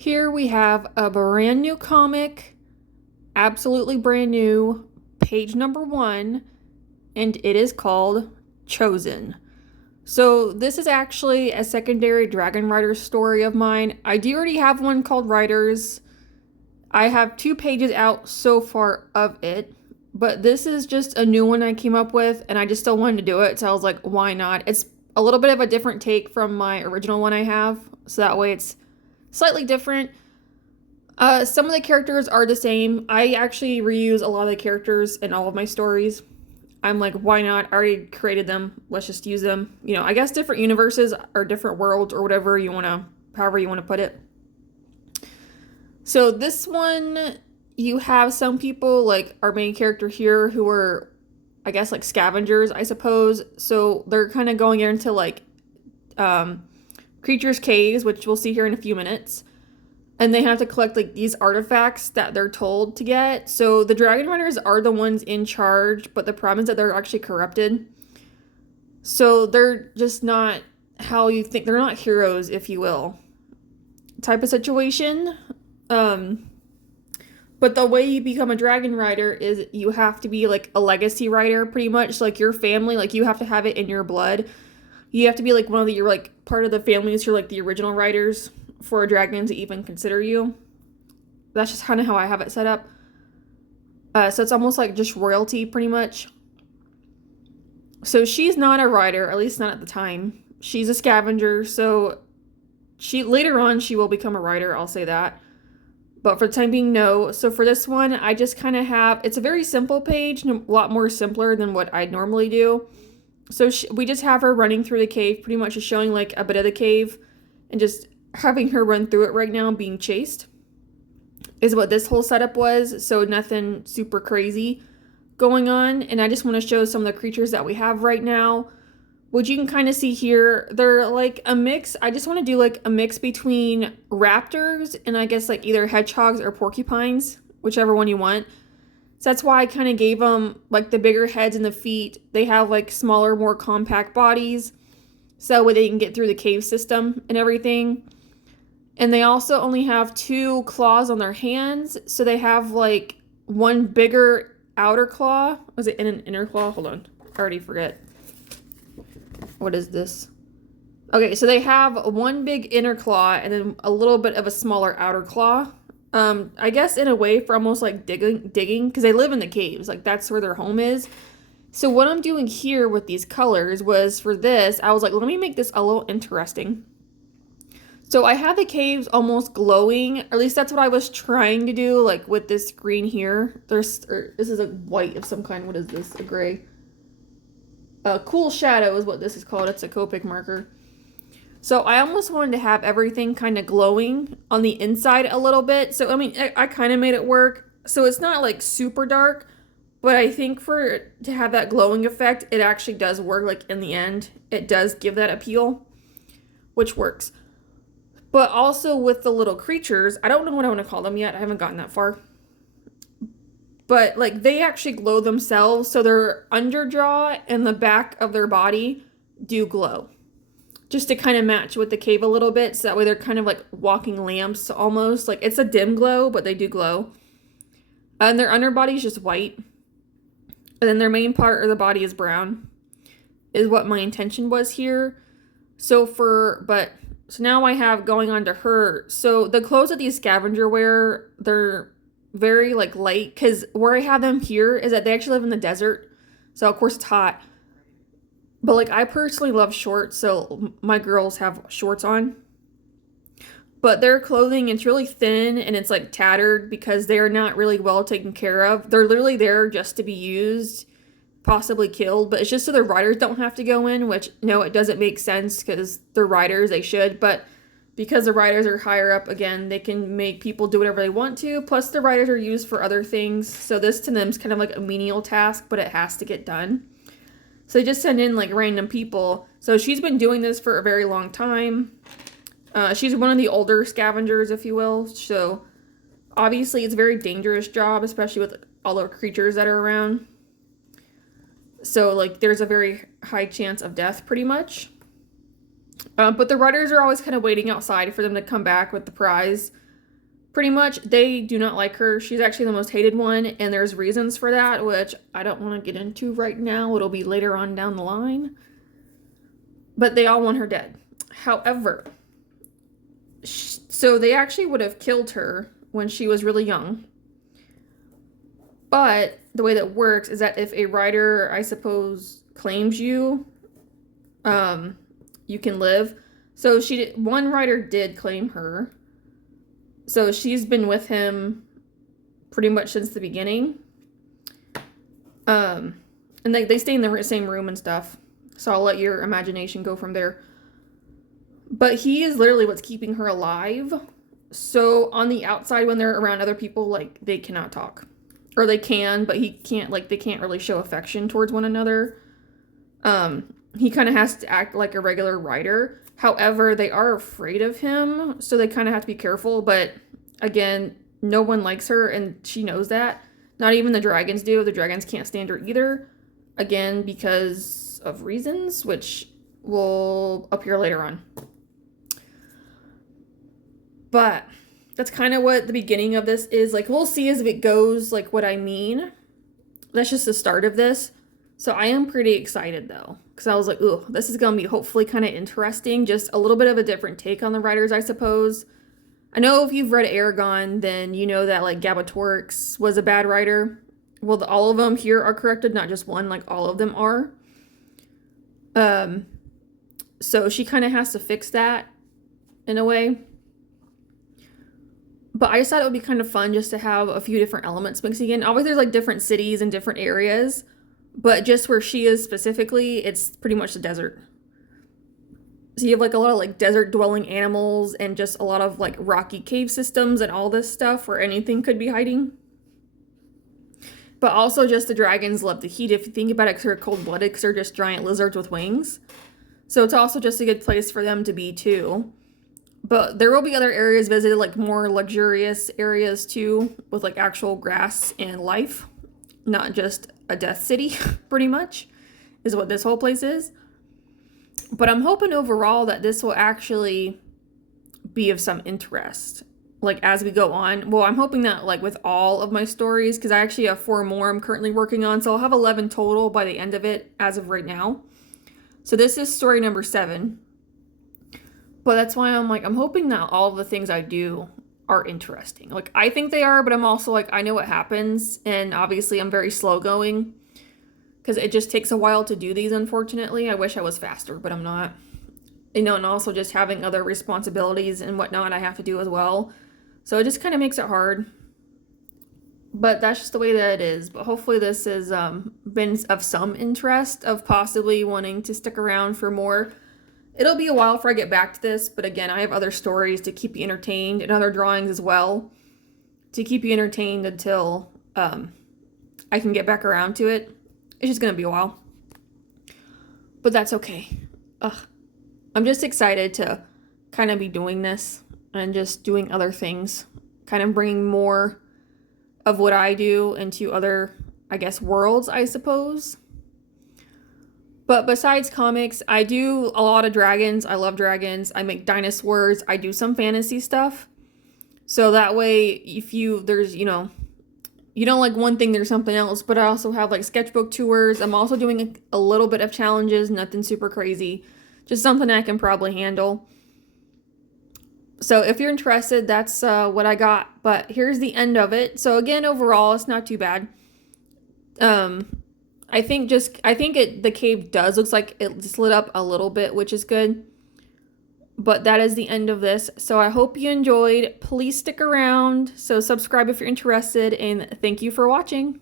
Here we have a brand new comic, absolutely brand new, page number 1, and it is called Chosen. So, this is actually a secondary Dragon Riders story of mine. I do already have one called Riders. I have 2 pages out so far of it, but this is just a new one I came up with, and I just still wanted to do it, so I was like, why not? It's a little bit of a different take from my original one I have, so that way it's slightly different. Some of the characters are the same. I actually reuse a lot of the characters in all of my stories. I'm like, why not? I already created them. Let's just use them. You know, I guess different universes or different worlds or whatever you want to, however you want to put it. So this one, you have some people like our main character here who are, I guess, like scavengers, I suppose. So they're kind of going into like creatures' caves, which we'll see here in a few minutes. And they have to collect like these artifacts that they're told to get. So the Dragon Riders are the ones in charge, but the problem is that they're actually corrupted. So they're just not how you think. They're not heroes, if you will, type of situation. But the way you become a Dragon Rider is you have to be like a legacy rider, pretty much. Like your family, like you have to have it in your blood. You have to be like one of the, you're like part of the families who are like the original riders for a dragon to even consider you. That's just kind of how I have it set up. So it's almost like just royalty, pretty much. So she's not a rider, at least not at the time. She's a scavenger, so she later on she will become a rider, I'll say that. But for the time being, no. So for this one, I just kind of have, it's a very simple page, a lot more simpler than what I'd normally do. So we just have her running through the cave, pretty much just showing like a bit of the cave and just having her run through it right now, being chased, is what this whole setup was. So nothing super crazy going on. And I just want to show some of the creatures that we have right now, which you can kind of see here. They're like a mix. I just want to do like a mix between raptors and I guess like either hedgehogs or porcupines, whichever one you want. So that's why I kind of gave them like the bigger heads and the feet. They have like smaller, more compact bodies, so that way they can get through the cave system and everything. And they also only have 2 claws on their hands. So they have like one bigger outer claw. Was it in an inner claw? Hold on. I already forget. What is this? Okay, so they have one big inner claw and then a little bit of a smaller outer claw. I guess in a way for almost like digging because they live in the caves. Like that's where their home is. So what I'm doing here with these colors was for this, I was like, let me make this a little interesting. So I have the caves almost glowing, or at least that's what I was trying to do, like with this green here. This is a white of some kind. What is this? A gray. A cool shadow is what this is called. It's a Copic marker. So I almost wanted to have everything kind of glowing on the inside a little bit. So, I mean, I kind of made it work. So it's not like super dark, but I think for it to have that glowing effect, it actually does work. Like in the end, it does give that appeal, which works. But also with the little creatures, I don't know what I want to call them yet. I haven't gotten that far. But like they actually glow themselves. So their underjaw and the back of their body do glow. Just to kind of match with the cave a little bit. So that way they're kind of like walking lamps almost. Like it's a dim glow, but they do glow. And their underbody is just white. And then their main part of the body is brown. Is what my intention was here. So now I have going on to her. So the clothes that these scavenger wear, they're very like light. Because where I have them here is that they actually live in the desert. So of course it's hot. But like I personally love shorts. So my girls have shorts on. But their clothing, it's really thin and it's like tattered because they're not really well taken care of. They're literally there just to be used, possibly killed, but it's just so the riders don't have to go in, which no, it doesn't make sense because they're riders, they should, but because the riders are higher up, again, they can make people do whatever they want to, plus the riders are used for other things, so this to them is kind of like a menial task, but it has to get done. So they just send in like random people. So she's been doing this for a very long time. She's one of the older scavengers, if you will, so obviously it's a very dangerous job, especially with all the creatures that are around. So, like, there's a very high chance of death, pretty much. But the riders are always kind of waiting outside for them to come back with the prize. Pretty much, they do not like her. She's actually the most hated one, and there's reasons for that, which I don't want to get into right now. It'll be later on down the line. But they all want her dead. However, so they actually would have killed her when she was really young. But the way that works is that if a writer, I suppose, claims you, you can live. So one writer did claim her. So she's been with him pretty much since the beginning. And they stay in the same room and stuff. So I'll let your imagination go from there. But he is literally what's keeping her alive. So on the outside, when they're around other people, like, they cannot talk. Or they can, but he can't, like, they can't really show affection towards one another. He kind of has to act like a regular writer. However, they are afraid of him, so they kind of have to be careful. But again, no one likes her, and she knows that. Not even the dragons do. The dragons can't stand her either. Again, because of reasons, which will appear later on. But that's kind of what the beginning of this is. Like, we'll see as if it goes, like, what I mean. That's just the start of this. So I am pretty excited, though. Because I was like, ooh, this is going to be hopefully kind of interesting. Just a little bit of a different take on the writers, I suppose. I know if you've read Aragon, then you know that, like, Gabatorix was a bad writer. Well, all of them here are corrected, not just one. Like, all of them are. So she kind of has to fix that in a way. But I just thought it would be kind of fun just to have a few different elements mixing in. Obviously, there's, like, different cities and different areas. But just where she is specifically, it's pretty much the desert. So you have, like, a lot of, like, desert-dwelling animals and just a lot of, like, rocky cave systems and all this stuff where anything could be hiding. But also just the dragons love the heat. If you think about it, because they're cold-blooded, because they're just giant lizards with wings. So it's also just a good place for them to be, too. But there will be other areas visited, like more luxurious areas, too, with, like, actual grass and life. Not just a death city, pretty much, is what this whole place is. But I'm hoping overall that this will actually be of some interest, like, as we go on. Well, I'm hoping that, like, with all of my stories, because I actually have 4 more I'm currently working on, so I'll have 11 total by the end of it, as of right now. So this is story number 7. But that's why I'm like, I'm hoping that all of the things I do are interesting. Like, I think they are, but I'm also like, I know what happens, and obviously I'm very slow going. Because it just takes a while to do these, unfortunately. I wish I was faster, but I'm not. You know, and also just having other responsibilities and whatnot I have to do as well. So it just kind of makes it hard. But that's just the way that it is. But hopefully this has been of some interest of possibly wanting to stick around for more. It'll be a while before I get back to this. But again, I have other stories to keep you entertained and other drawings as well. To keep you entertained until I can get back around to it. It's just going to be a while. But that's okay. I'm just excited to kind of be doing this and just doing other things. Kind of bringing more of what I do into other, I guess, worlds, I suppose. But besides comics, I do a lot of dragons. I love dragons. I make dinosaurs. I do some fantasy stuff. So that way, if there's, you don't like one thing, there's something else. But I also have, like, sketchbook tours. I'm also doing a little bit of challenges, nothing super crazy. Just something I can probably handle. So if you're interested, that's what I got. But here's the end of it. So again, overall, it's not too bad. I think the cave looks like it just lit up a little bit, which is good. But that is the end of this. So I hope you enjoyed. Please stick around. So subscribe if you're interested, and thank you for watching.